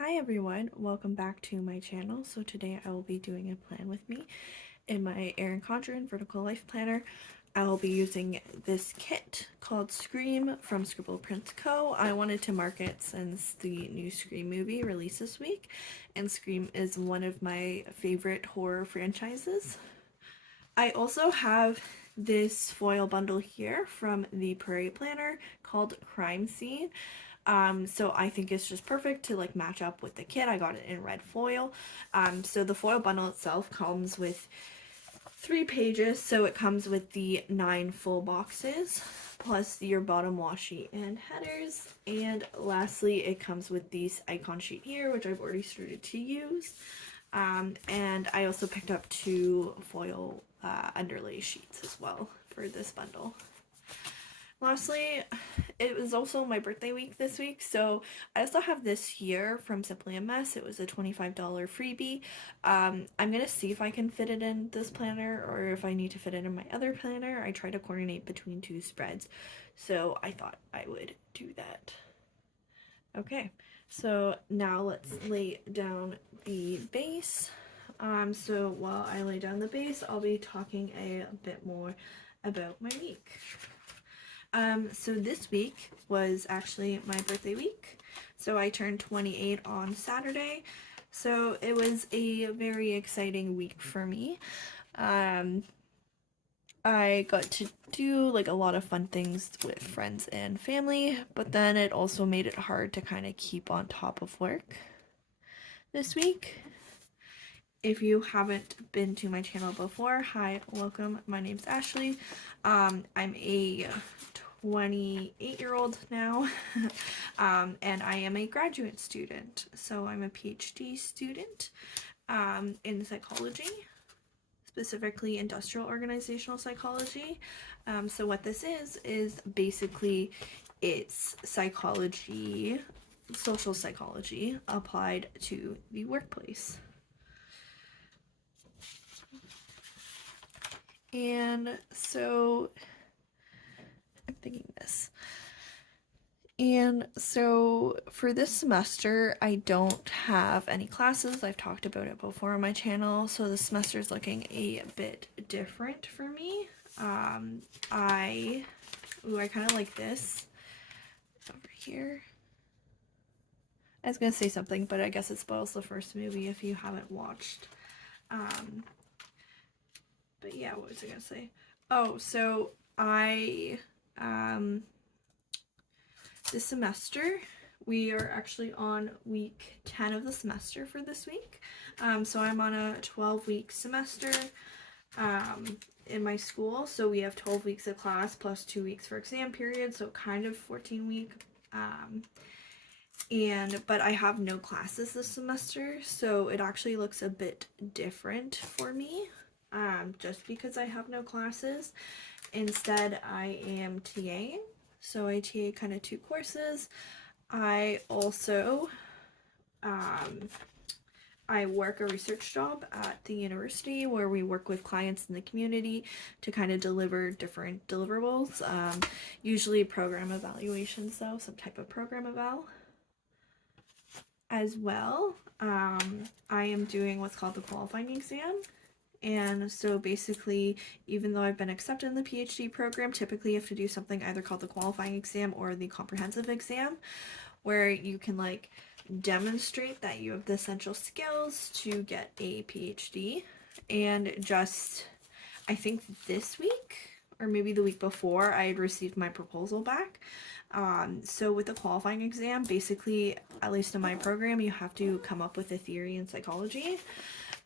Hi everyone, welcome back to my channel. So today I will be doing a plan with me in my Erin Condren Vertical Life Planner. I will be using this kit called Scream from Scribble Prints Co. I wanted to mark it since the new Scream movie released this week, and Scream is one of my favorite horror franchises. I also have this foil bundle here from the Prairie Planner called Crime Scene. So I think it's just perfect to like match up with the kit. I got it in red foil. So the foil bundle itself comes with 3 pages, so it comes with the 9 full boxes plus your bottom washi and headers, and lastly it comes with this icon sheet here, which I've already started to use. And I also picked up 2 foil underlay sheets as well for this bundle. Lastly, it was also my birthday week this week, so I also have this here from Simply a Mess. It was a $25 freebie. I'm gonna see if I can fit it in this planner or if I need to fit it in my other planner. I try to coordinate between 2 spreads, so I thought I would do that. Okay, so now let's lay down the base. So while I lay down the base, I'll be talking a bit more about my week. So this week was actually my birthday week. So I turned 28 on Saturday. So it was a very exciting week for me. I got to do like a lot of fun things with friends and family, but then it also made it hard to kind of keep on top of work this week. If you haven't been to my channel before, hi, welcome. My name's Ashley. I'm a 28-year-old now, and I am a graduate student. So I'm a PhD student in psychology, specifically industrial organizational psychology. So what this is basically it's psychology, social psychology applied to the workplace. And so I'm thinking this. And so for this semester, I don't have any classes. I've talked about it before on my channel. So the semester is looking a bit different for me. I kind of like this over here. I was gonna say something, but I guess it spoils the first movie if you haven't watched. But yeah, what was I gonna say? Oh, so this semester we are actually on week 10 of the semester for this week. So I'm on a 12-week semester in my school. So we have 12 weeks of class plus 2 weeks for exam period, so kind of 14-week. But I have no classes this semester, so it actually looks a bit different for me. Just because I have no classes. Instead, I am TAing, so I TA kind of 2 courses. I also, I work a research job at the university where we work with clients in the community to kind of deliver different deliverables, usually program evaluations though, some type of program eval. As well, I am doing what's called the qualifying exam. And so basically, even though I've been accepted in the PhD program, typically you have to do something either called the qualifying exam or the comprehensive exam, where you can like demonstrate that you have the essential skills to get a PhD. And just, I think this week, or maybe the week before, I had received my proposal back. So with the qualifying exam, basically, at least in my program, you have to come up with a theory in psychology.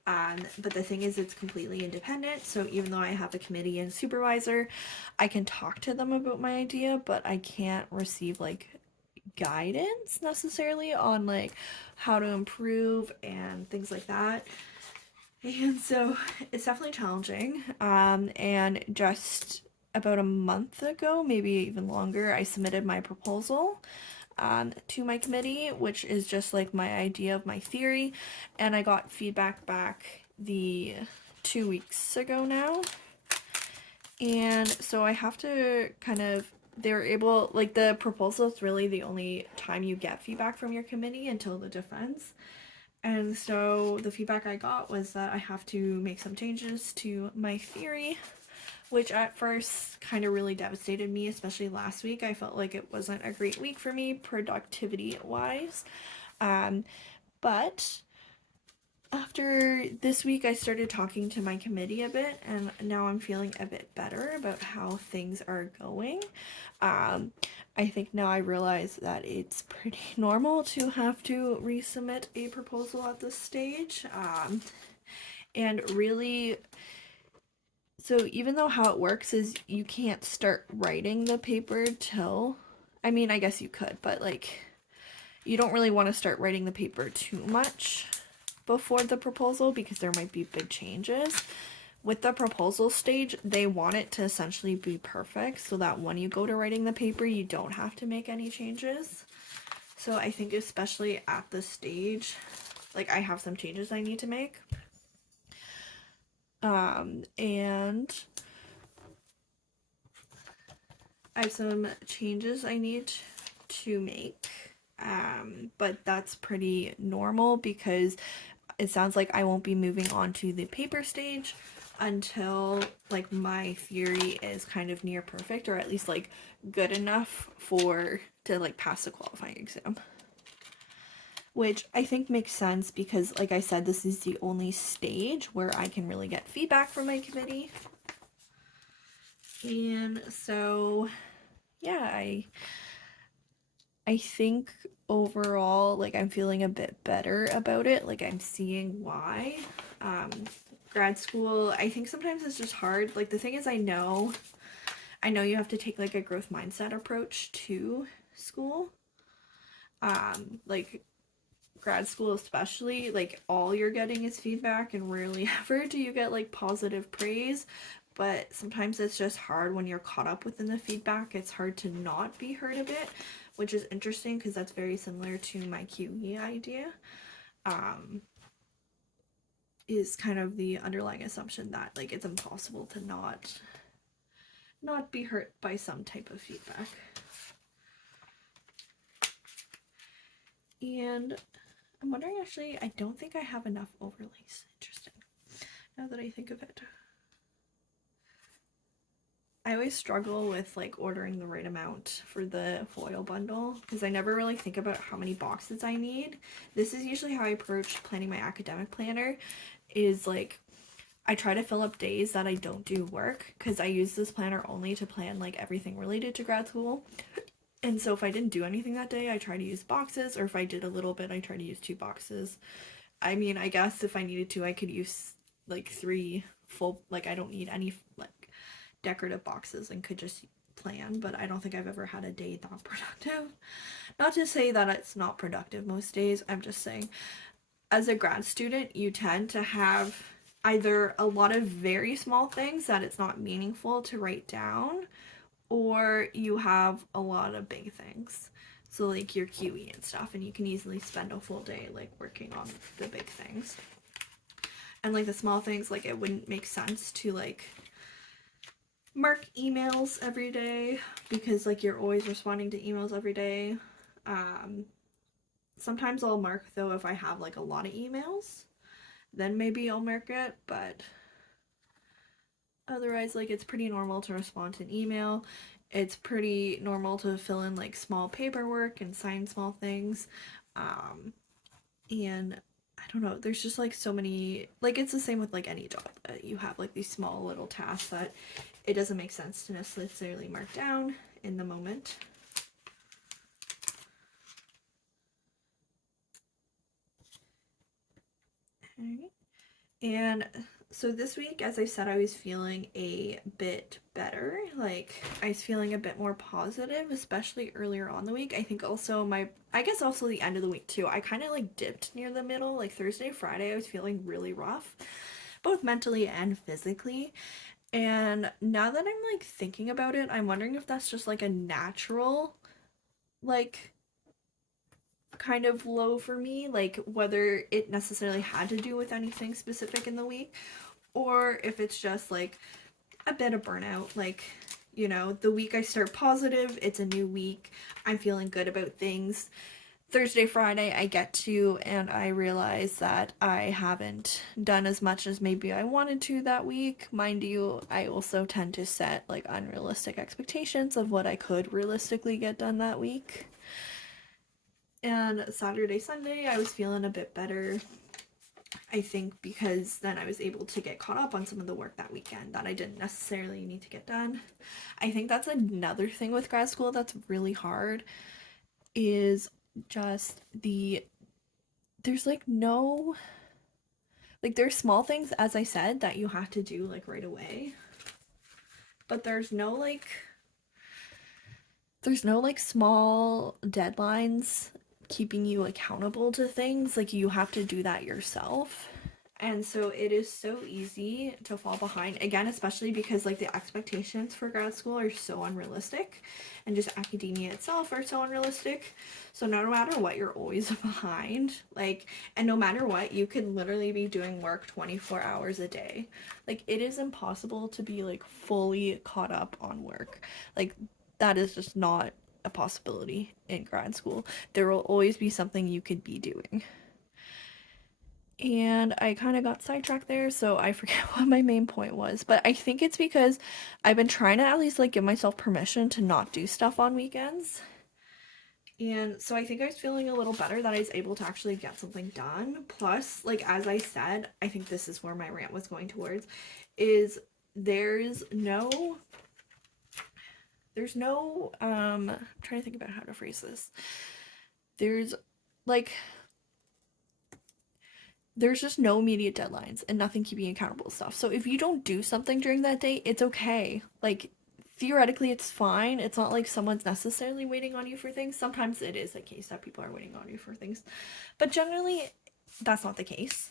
But the thing is, it's completely independent, so even though I have a committee and supervisor, I can talk to them about my idea, but I can't receive like guidance necessarily on like how to improve and things like that. And so it's definitely challenging. And just about a month ago, maybe even longer, I submitted my proposal to my committee, which is just like my idea of my theory, and I got feedback back the 2 weeks ago now. And so I have to kind of they were able, like, the proposal is really the only time you get feedback from your committee until the defense. And so the feedback I got was that I have to make some changes to my theory, which at first kind of really devastated me, especially last week. I felt like it wasn't a great week for me productivity wise. But after this week, I started talking to my committee a bit, and now I'm feeling a bit better about how things are going. I think now I realize that it's pretty normal to have to resubmit a proposal at this stage. And really, so even though how it works is you can't start writing the paper till, I mean, I guess you could, but like, you don't really want to start writing the paper too much before the proposal because there might be big changes. With the proposal stage, they want it to essentially be perfect so that when you go to writing the paper, you don't have to make any changes. So I think especially at this stage, like I have some changes I need to make. And I have some changes I need to make. But that's pretty normal because it sounds like I won't be moving on to the paper stage until like my theory is kind of near perfect, or at least like good enough to like pass the qualifying exam. Which I think makes sense because, like I said, this is the only stage where I can really get feedback from my committee. And so, yeah, I think overall, like, I'm feeling a bit better about it. Like, I'm seeing why. Grad school, I think sometimes it's just hard. Like, the thing is, I know you have to take, like, a growth mindset approach to school. Like, grad school especially, like, all you're getting is feedback, and rarely ever do you get, like, positive praise. But sometimes it's just hard when you're caught up within the feedback. It's hard to not be hurt a bit, which is interesting because that's very similar to my QE idea. Is kind of the underlying assumption that like it's impossible to not be hurt by some type of feedback. And I'm wondering, actually, I don't think I have enough overlays. Interesting. Now that I think of it. I always struggle with like ordering the right amount for the foil bundle because I never really think about how many boxes I need. This is usually how I approach planning my academic planner, is like I try to fill up days that I don't do work because I use this planner only to plan like everything related to grad school. And so if I didn't do anything that day, I try to use boxes, or if I did a little bit, I try to use 2 boxes. I mean, I guess if I needed to, I could use like 3 full, like I don't need any like decorative boxes and could just plan, but I don't think I've ever had a day not productive. Not to say that it's not productive most days, I'm just saying as a grad student, you tend to have either a lot of very small things that it's not meaningful to write down, or you have a lot of big things. So like your QE and stuff, and you can easily spend a full day like working on the big things. And like the small things, like it wouldn't make sense to like mark emails every day because like you're always responding to emails every day. Sometimes I'll mark though if I have like a lot of emails, then maybe I'll mark it, but otherwise like it's pretty normal to respond to an email. It's pretty normal to fill in like small paperwork and sign small things. And I don't know, there's just like so many, like it's the same with like any job that you have like these small little tasks that it doesn't make sense to necessarily mark down in the moment. Okay. And so this week, as I said, I was feeling a bit better. Like I was feeling a bit more positive, especially earlier on the week. I think also I guess also the end of the week too. I kind of like dipped near the middle, like Thursday, Friday, I was feeling really rough, both mentally and physically. And now that I'm like thinking about it, I'm wondering if that's just like a natural, like kind of low for me, like whether it necessarily had to do with anything specific in the week, or if it's just like a bit of burnout. Like You know, the week I start positive, it's a new week. I'm feeling good about things. Thursday, Friday, I get to, and I realize that I haven't done as much as maybe I wanted to that week. Mind you, I also tend to set like unrealistic expectations of what I could realistically get done that week. And Saturday, Sunday, I was feeling a bit better. I think because then I was able to get caught up on some of the work that weekend that I didn't necessarily need to get done. I think that's another thing with grad school that's really hard is just there's like no, like there's small things, as I said, that you have to do like right away, but there's no small deadlines keeping you accountable to things. Like you have to do that yourself. And so it is so easy to fall behind again, especially because like the expectations for grad school are so unrealistic and just academia itself are so unrealistic. So no matter what, you're always behind. Like, and no matter what, you could literally be doing work 24 hours a day. Like it is impossible to be like fully caught up on work. Like that is just not a possibility in grad school. There will always be something you could be doing. And I kind of got sidetracked there, so I forget what my main point was. But I think it's because I've been trying to at least like give myself permission to not do stuff on weekends. And so I think I was feeling a little better that I was able to actually get something done. Plus, like as I said, I think this is where my rant was going towards, is there's no I'm trying to think about how to phrase this. There's like there's just no immediate deadlines and nothing keeping you accountable stuff. So if you don't do something during that day, it's okay. Like theoretically it's fine. It's not like someone's necessarily waiting on you for things. Sometimes it is the case that people are waiting on you for things. But generally that's not the case.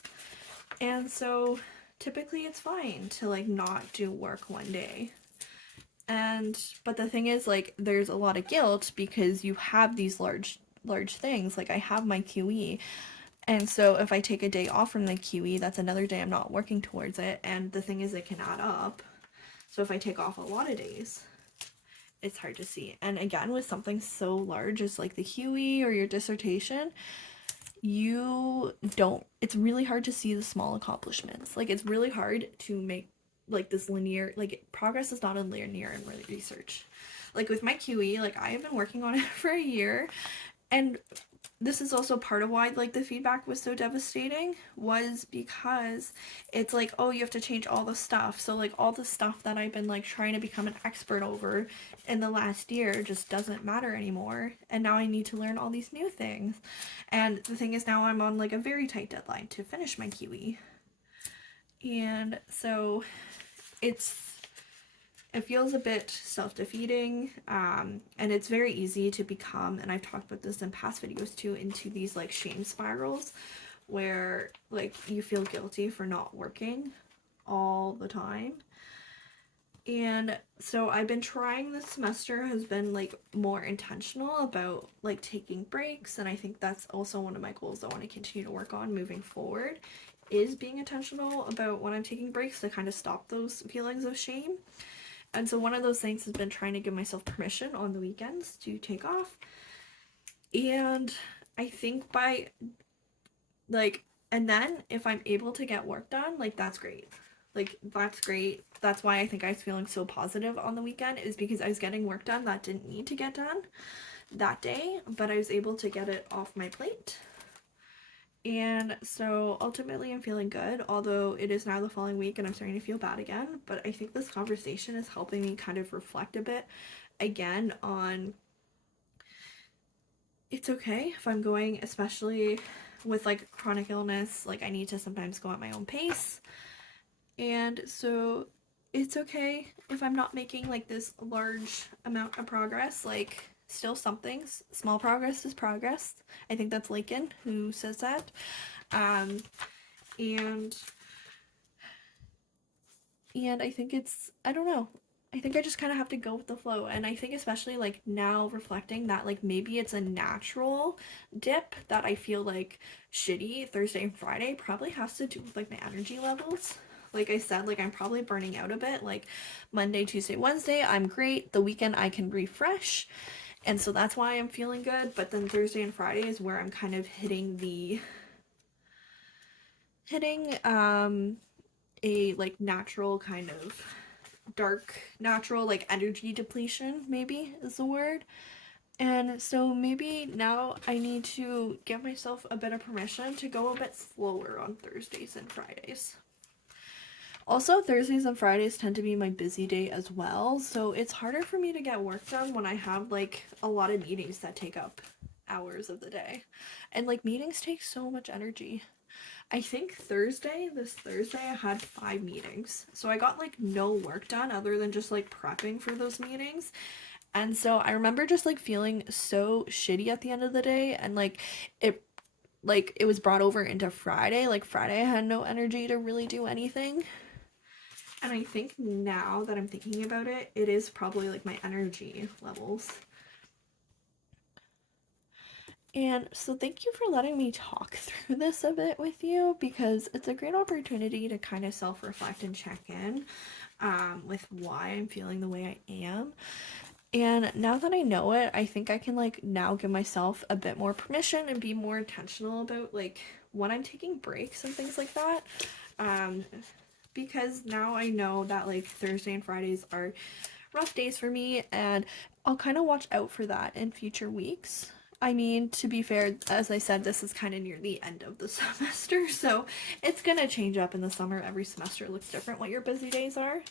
And so typically it's fine to like not do work one day. But the thing is like there's a lot of guilt because you have these large things. Like I have my QE. And so if I take a day off from the QE, that's another day I'm not working towards it. And the thing is, it can add up. So if I take off a lot of days, it's hard to see. And again, with something so large as like the QE or your dissertation, it's really hard to see the small accomplishments. Like it's really hard to make like this linear, like progress is not a linear in research. Like with my QE, like I have been working on it for a year, and this is also part of why like the feedback was so devastating, was because it's like, oh, you have to change all the stuff. So like all the stuff that I've been like trying to become an expert over in the last year just doesn't matter anymore, and now I need to learn all these new things. And the thing is, now I'm on like a very tight deadline to finish my QE, and so it feels a bit self-defeating, and it's very easy to become, and I've talked about this in past videos too, into these like shame spirals where like you feel guilty for not working all the time. And so I've been trying this semester, has been like more intentional about like taking breaks, and I think that's also one of my goals I want to continue to work on moving forward, is being intentional about when I'm taking breaks to kind of stop those feelings of shame. And so one of those things has been trying to give myself permission on the weekends to take off. And I think and then if I'm able to get work done, like that's great. Like that's great. That's why I think I was feeling so positive on the weekend, is because I was getting work done that didn't need to get done that day, but I was able to get it off my plate. And so ultimately I'm feeling good, although it is now the following week and I'm starting to feel bad again. But I think this conversation is helping me kind of reflect a bit again on, it's okay if I'm going, especially with like chronic illness, like I need to sometimes go at my own pace. And so it's okay if I'm not making like this large amount of progress. Like still something small progress is progress. I think that's Lincoln who says that. And I think I don't know, I think I just kind of have to go with the flow. And I think especially like now reflecting that like maybe it's a natural dip that I feel like shitty Thursday and Friday probably has to do with like my energy levels. like I said, like I'm probably burning out a bit. Like Monday, Tuesday, Wednesday, I'm great. The weekend I can refresh. And so that's why I'm feeling good. But then Thursday and Friday is where I'm kind of hitting a like natural kind of dark natural like energy depletion, maybe is the word. And so maybe now I need to give myself a bit of permission to go a bit slower on Thursdays and Fridays. Also, Thursdays and Fridays tend to be my busy day as well, so it's harder for me to get work done when I have like a lot of meetings that take up hours of the day. And like meetings take so much energy. I think this Thursday, I had 5 meetings. So I got like no work done other than just like prepping for those meetings. And so I remember just like feeling so shitty at the end of the day, and it it was brought over into Friday. Like Friday I had no energy to really do anything. And I think now that I'm thinking about it, it is probably like my energy levels. And so thank you for letting me talk through this a bit with you, because it's a great opportunity to kind of self-reflect and check in with why I'm feeling the way I am. And now that I know it, I think I can like now give myself a bit more permission and be more intentional about like when I'm taking breaks and things like that. Because now I know that like Thursday and Fridays are rough days for me, and I'll kind of watch out for that in future weeks. I mean, to be fair, as I said, this is kind of near the end of the semester, so it's gonna change up in the summer. Every semester looks different what your busy days are.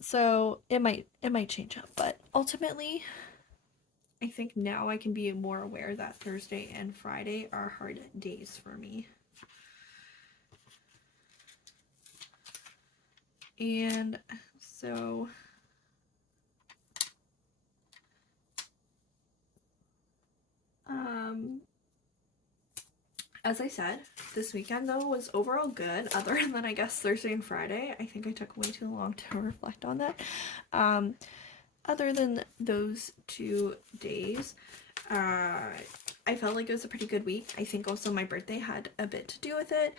So it might change up, but ultimately I think now I can be more aware that Thursday and Friday are hard days for me. And so as I said, this weekend though was overall good, other than I guess Thursday and Friday. I think I took way too long to reflect on that. Other than those 2 days, I felt like it was a pretty good week. I think also my birthday had a bit to do with it.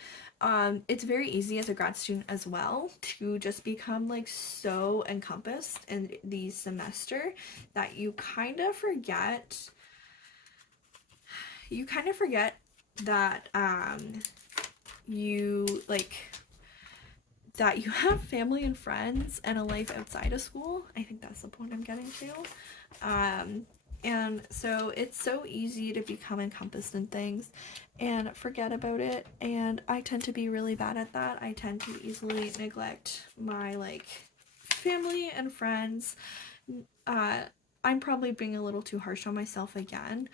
It's very easy as a grad student as well to just become like so encompassed in the semester that you kind of forget that you like that you have family and friends and a life outside of school. I think that's the point I'm getting to. And so it's so easy to become encompassed in things and forget about it, and I tend to be really bad at that. I tend to easily neglect my like family and friends. I'm probably being a little too harsh on myself again.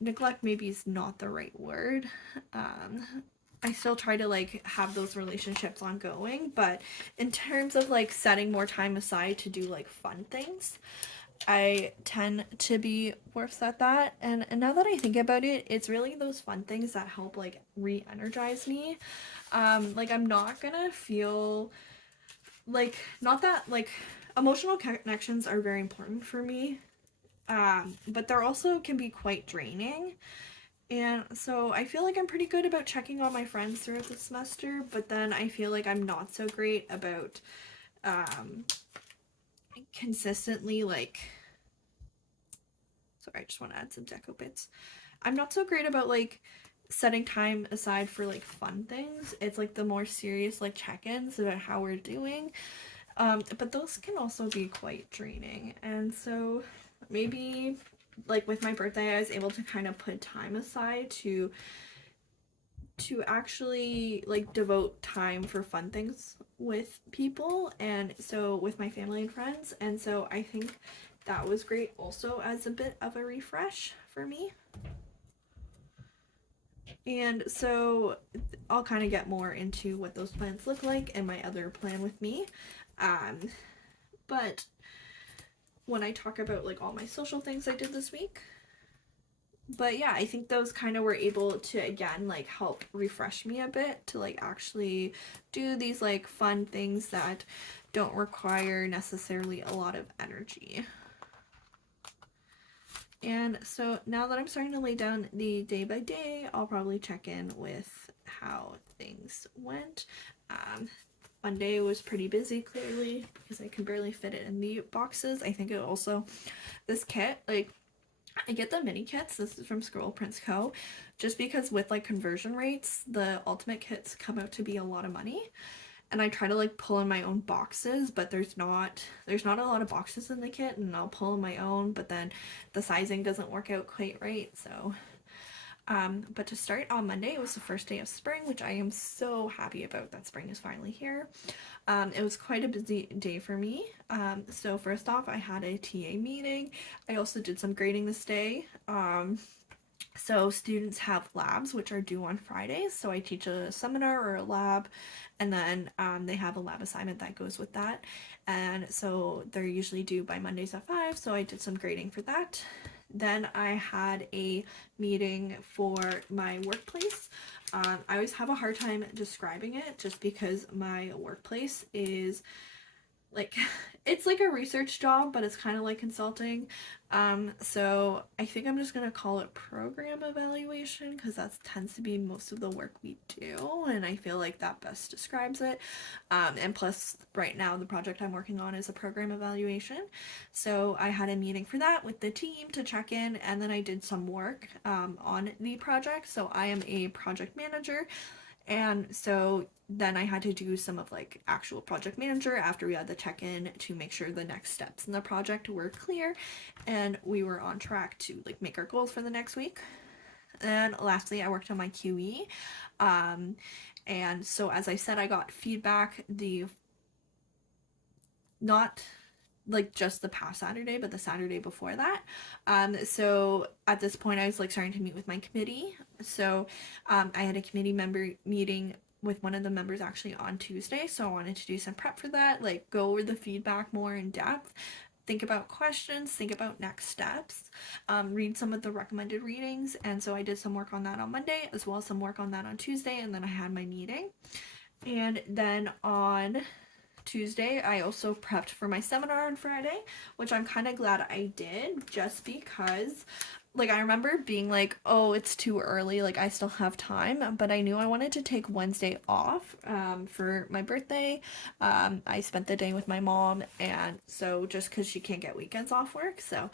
Neglect maybe is not the right word. I still try to like have those relationships ongoing, but in terms of like setting more time aside to do like fun things, I tend to be worse at that. And now that I think about it, it's really those fun things that help like re-energize me. Like I'm not gonna feel like, not that like emotional connections are very important for me, but they're also can be quite draining. And so I feel like I'm pretty good about checking on my friends throughout the semester, but then I feel like I'm not so great about consistently like, sorry, I just want to add some deco bits. I'm not so great about like setting time aside for like fun things. It's like the more serious like check-ins about how we're doing. But those can also be quite draining. And so maybe like with my birthday, I was able to kind of put time aside to actually like devote time for fun things with people, and so with my family and friends. And so I think that was great also as a bit of a refresh for me. And so I'll kind of get more into what those plans look like and my other plan with me. But when I talk about like all my social things I did this week, but yeah, I think those kind of were able to again like help refresh me a bit to like actually do these like fun things that don't require necessarily a lot of energy. And so now that I'm starting to lay down the day by day, I'll probably check in with how things went. Monday was pretty busy, clearly, because I could barely fit it in the boxes. I think it also, this kit, like, I get the mini kits, this is from Scroll Prince Co., just because with, like, conversion rates, the ultimate kits come out to be a lot of money. And I try to, like, pull in my own boxes, but there's not a lot of boxes in the kit, and I'll pull in my own, but then the sizing doesn't work out quite right, so but to start on Monday, it was the first day of spring, which I am so happy about that spring is finally here. It was quite a busy day for me. So first off, I had a TA meeting. I also did some grading this day. So students have labs, which are due on Fridays. So I teach a seminar or a lab, and then they have a lab assignment that goes with that. And so they're usually due by Mondays at 5, so I did some grading for that. Then I had a meeting for my workplace. I always have a hard time describing it just because my workplace is like, it's like a research job, but it's kind of like consulting. So I think I'm just gonna call it program evaluation because that tends to be most of the work we do, and I feel like that best describes it. And plus, right now the project I'm working on is a program evaluation. So I had a meeting for that with the team to check in, and then I did some work on the project. So I am a project manager. And so then I had to do some of like actual project manager after we had the check-in to make sure the next steps in the project were clear and we were on track to like make our goals for the next week. And lastly, I worked on my QE. And so as I said, I got feedback not like just the past Saturday, but the Saturday before that. So at this point, I was like starting to meet with my committee. So I had a committee member meeting with one of the members actually on Tuesday. So I wanted to do some prep for that, like go over the feedback more in depth, think about questions, think about next steps, read some of the recommended readings. And so I did some work on that on Monday, as well as some work on that on Tuesday. And then I had my meeting. And then on Tuesday, I also prepped for my seminar on Friday, which I'm kind of glad I did just because, like, I remember being like, oh, it's too early, like, I still have time, but I knew I wanted to take Wednesday off for my birthday. I spent the day with my mom, and so just because she can't get weekends off work, so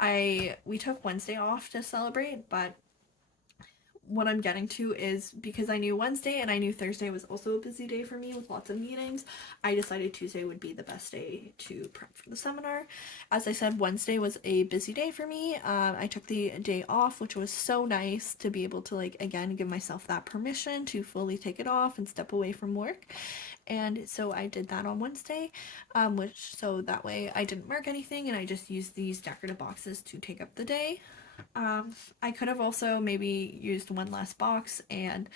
we took Wednesday off to celebrate, but what I'm getting to is because I knew Wednesday and I knew Thursday was also a busy day for me with lots of meetings, I decided Tuesday would be the best day to prep for the seminar. As I said, Wednesday was a busy day for me. I took the day off, which was so nice to be able to, like, again, give myself that permission to fully take it off and step away from work. And so I did that on Wednesday, so that way I didn't mark anything and I just used these decorative boxes to take up the day. I could have also maybe used one less box and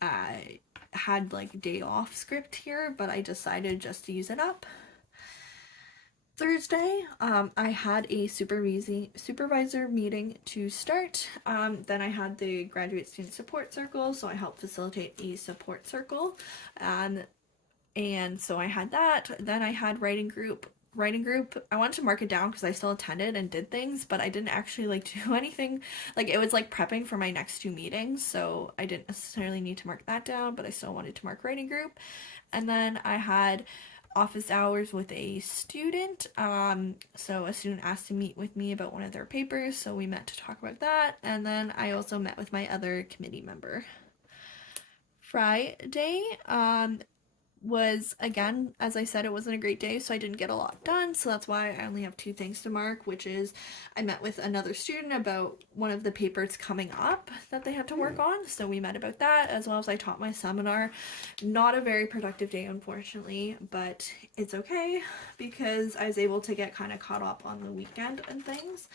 had like day off script here, but I decided just to use it up. Thursday, I had a supervisor meeting to start. Then I had the graduate student support circle, so I helped facilitate a support circle. And so I had that. Then I had writing group. I wanted to mark it down because I still attended and did things, but I didn't actually like do anything. Like, it was like prepping for my next 2 meetings, so I didn't necessarily need to mark that down, but I still wanted to mark writing group. And then I had office hours with a student. So a student asked to meet with me about one of their papers, so we met to talk about that. And then I also met with my other committee member. Friday, was, again, as I said, it wasn't a great day, so I didn't get a lot done, so that's why I only have 2 things to mark, which is I met with another student about one of the papers coming up that they had to work on, so we met about that, as well as I taught my seminar. Not a very productive day, unfortunately, but it's okay because I was able to get kind of caught up on the weekend and things,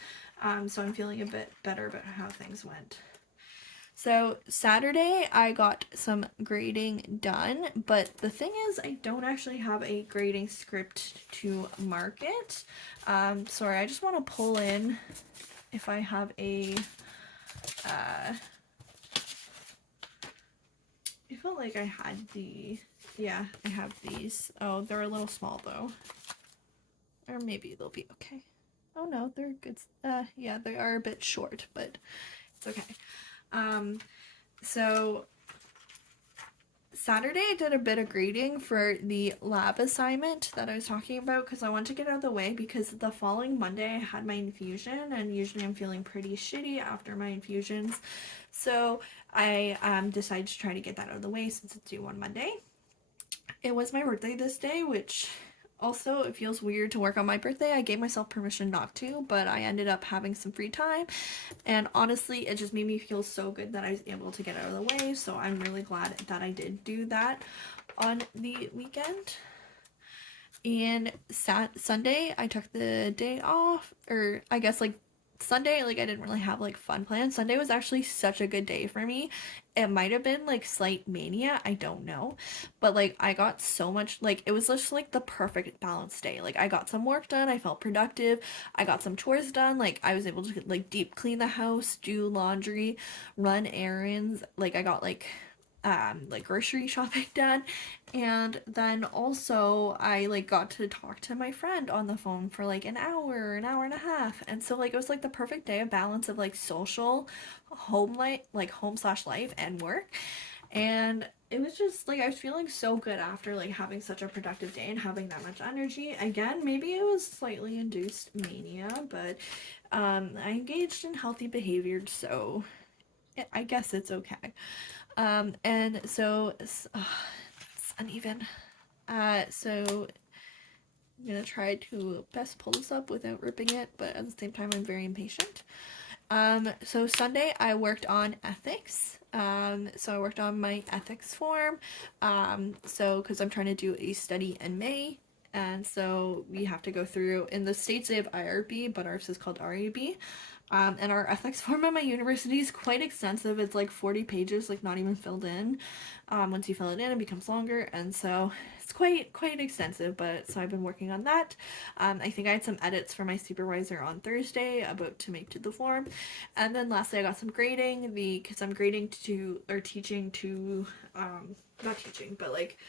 so I'm feeling a bit better about how things went. So Saturday I got some grading done, but the thing is I don't actually have a grading script to mark it. Sorry, I just want to pull in if I have a, I felt like I had yeah, I have these. Oh, they're a little small though. Or maybe they'll be okay. Oh no, they're good. Yeah, they are a bit short, but it's okay. So Saturday I did a bit of grading for the lab assignment that I was talking about because I wanted to get out of the way because the following Monday I had my infusion, and usually I'm feeling pretty shitty after my infusions. So I decided to try to get that out of the way since it's due on Monday. It was my birthday this day, which also it feels weird to work on my birthday. I gave myself permission not to, but I ended up having some free time, and honestly it just made me feel so good that I was able to get out of the way. So I'm really glad that I did do that on the weekend. And Sunday I took the day off, or I guess like Sunday, like I didn't really have like fun plans. Sunday was actually such a good day for me. It might have been like slight mania, I don't know. But like I got so much, like it was just like the perfect balanced day. Like I got some work done, I felt productive. I got some chores done. Like I was able to like deep clean the house, do laundry, run errands. Like I got like grocery shopping done, and then also I like got to talk to my friend on the phone for like an hour and a half, and so like it was like the perfect day of balance of like social, home life, like home slash life and work. And it was just like I was feeling so good after like having such a productive day and having that much energy. Again, maybe it was slightly induced mania, but I engaged in healthy behavior, so I guess it's okay. And so it's uneven. So I'm gonna try to best pull this up without ripping it, but at the same time I'm very impatient. So Sunday I worked on ethics. So I worked on my ethics form. So because I'm trying to do a study in May, and so we have to go through, in the States they have IRB, but ours is called RAB. And our ethics form at my university is quite extensive. It's like 40 pages, like not even filled in. Once you fill it in, it becomes longer, and so it's quite extensive. But so I've been working on that. I think I had some edits for my supervisor on Thursday about to make to the form, and then lastly I got some grading because I'm grading to, or teaching to, not teaching, but like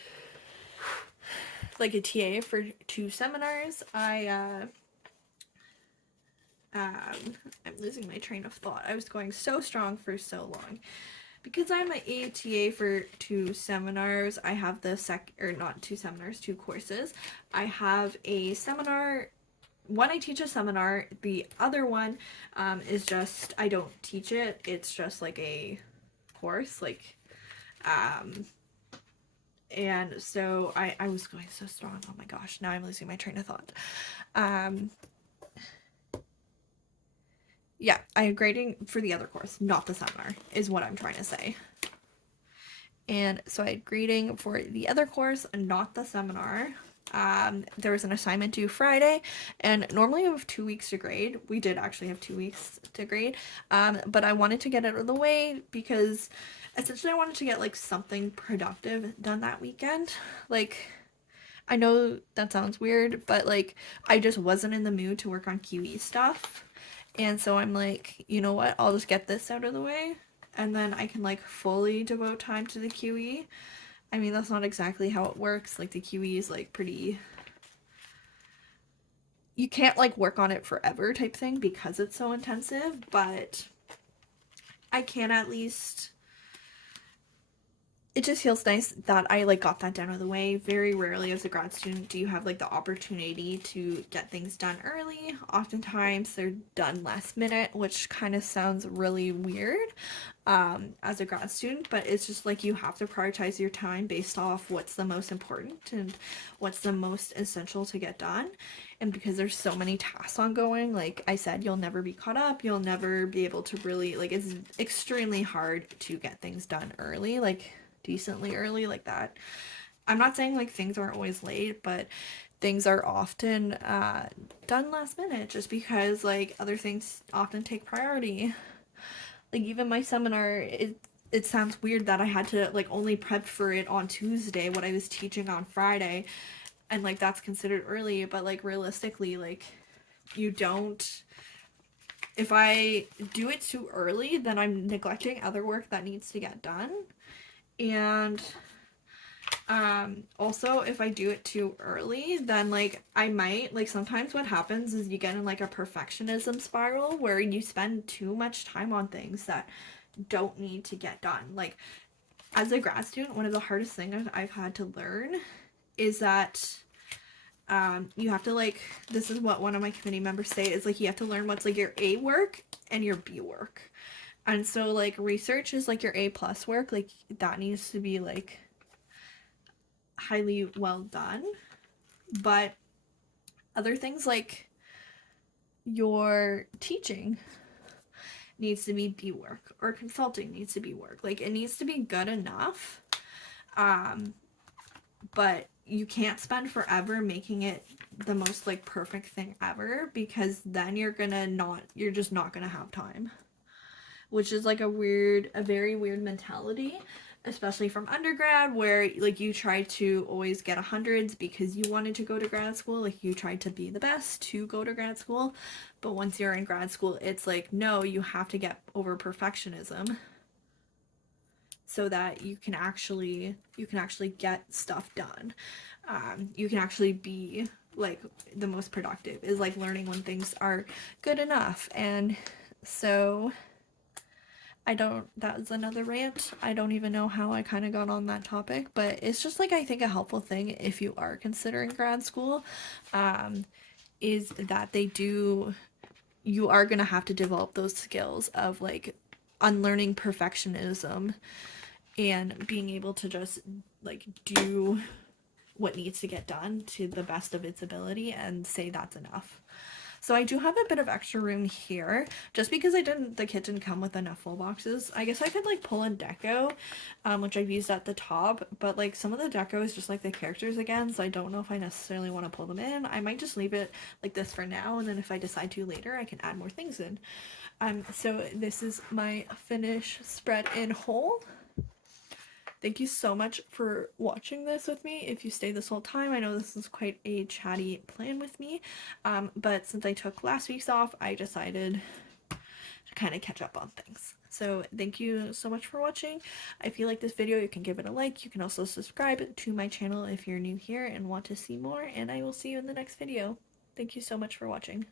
a TA for 2 seminars. I'm losing my train of thought. I was going so strong for so long. Because I'm an ATA for 2 seminars, I have the not 2 seminars, 2 courses. I have a seminar, one I teach a seminar, the other one is just, I don't teach it, it's just like a course, like, and so I was going so strong, oh my gosh, now I'm losing my train of thought. Yeah, I am grading for the other course, not the seminar, is what I'm trying to say. And so I had grading for the other course, not the seminar. There was an assignment due Friday, and normally we have 2 weeks to grade. We did actually have 2 weeks to grade, but I wanted to get it out of the way because essentially I wanted to get like something productive done that weekend. Like, I know that sounds weird, but like I just wasn't in the mood to work on QE stuff. And so I'm like, you know what? I'll just get this out of the way, and then I can like fully devote time to the QE. I mean, that's not exactly how it works. Like the QE is like pretty, you can't like work on it forever type thing because it's so intensive, but I can at least, it just feels nice that I like got that done out of the way. Very rarely as a grad student do you have like the opportunity to get things done early. Oftentimes they're done last minute, which kind of sounds really weird as a grad student, but it's just like you have to prioritize your time based off what's the most important and what's the most essential to get done. And because there's so many tasks ongoing, like I said, you'll never be caught up, you'll never be able to really, like, it's extremely hard to get things done early, like decently early like that. I'm not saying like things aren't always late, but things are often done last minute just because like other things often take priority. Like even my seminar, it sounds weird that I had to like only prep for it on Tuesday, what I was teaching on Friday, and like that's considered early, but like realistically, like you don't, if I do it too early, then I'm neglecting other work that needs to get done. And also if I do it too early, then like I might, like sometimes what happens is you get in like a perfectionism spiral where you spend too much time on things that don't need to get done. Like as a grad student, one of the hardest things I've had to learn is that you have to, like, this is what one of my committee members say, is like you have to learn what's like your A work and your B work. And so like research is like your A plus work, like that needs to be like highly well done. But other things like your teaching needs to be B work, or consulting needs to be work. Like it needs to be good enough. But you can't spend forever making it the most like perfect thing ever, because then you're just not gonna have time, which is like a very weird mentality, especially from undergrad, where like you try to always get hundreds because you wanted to go to grad school, like you tried to be the best to go to grad school. But once you're in grad school, it's like, no, you have to get over perfectionism so that you can actually get stuff done. You can actually be like the most productive, is like learning when things are good enough. And so that was another rant. I don't even know how I kind of got on that topic, but it's just like, I think a helpful thing if you are considering grad school, is that you are going to have to develop those skills of like unlearning perfectionism and being able to just like do what needs to get done to the best of its ability and say that's enough. So I do have a bit of extra room here, just because the kit didn't come with enough full boxes. I guess I could like pull in deco, which I've used at the top, but like some of the deco is just like the characters again, so I don't know if I necessarily want to pull them in. I might just leave it like this for now, and then if I decide to later, I can add more things in. So this is my finished spread in whole. Thank you so much for watching this with me. If you stayed this whole time, I know this is quite a chatty plan with me, but since I took last week's off, I decided to kind of catch up on things. So thank you so much for watching. If you like this video, you can give it a like. You can also subscribe to my channel if you're new here and want to see more, and I will see you in the next video. Thank you so much for watching.